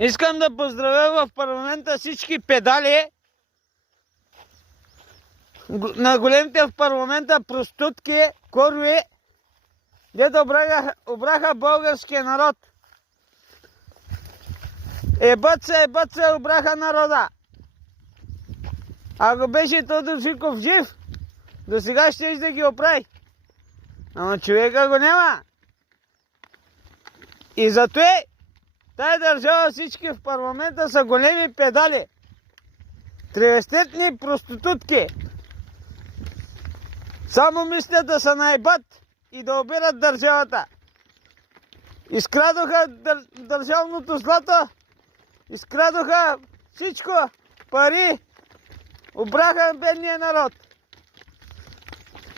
Искам да поздравя в парламента всички педали на големите в парламента проститутки, корви, дето обраха българския народ. Ебат се, обраха народа. Ако беше Тодор Живков жив, до сега ще да ги оправи. Ама човека го няма. И затова тая държава всички в парламента са големи педали. Тревестетни проститутки. Само мислят да се наебат и да обират държавата. Изкрадоха държавното злато, изкрадоха всичко, пари, обраха бедния народ.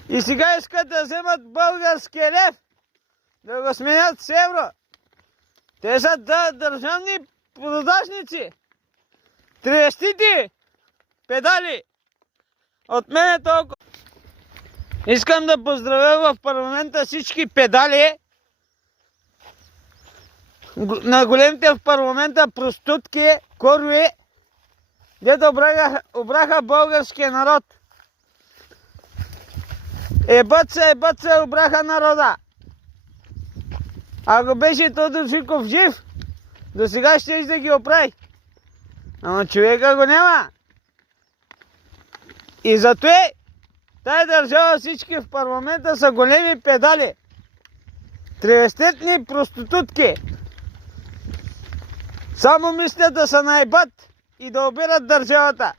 И сега искат да вземат българския лев, да го сменят с евро. Те са държавни продажници. Тревестити педали. От мен е толкова. Искам да поздравя в парламента всички педали на големите в парламента проститутки, корви, дето обраха българския народ. Ебат се, обраха народа. Ако беше Тодор Живков жив, до сега ще да ги оправи. Ама човека го няма. И затова тая държава всички в парламента са големи педали. Тревестетни проститутки. Само мислят да се наебат и да обират държавата.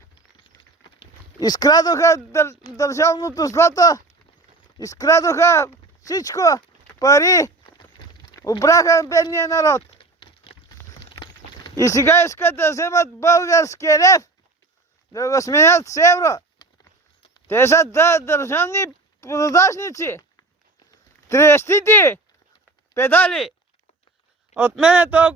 Изкрадоха държавното злато, изкрадоха всичко, пари, обраха бедния народ. И сега искат да вземат българския лев, да го сменят с евро. Те са държавни продажници. Тревестити педали. От мен е толкова.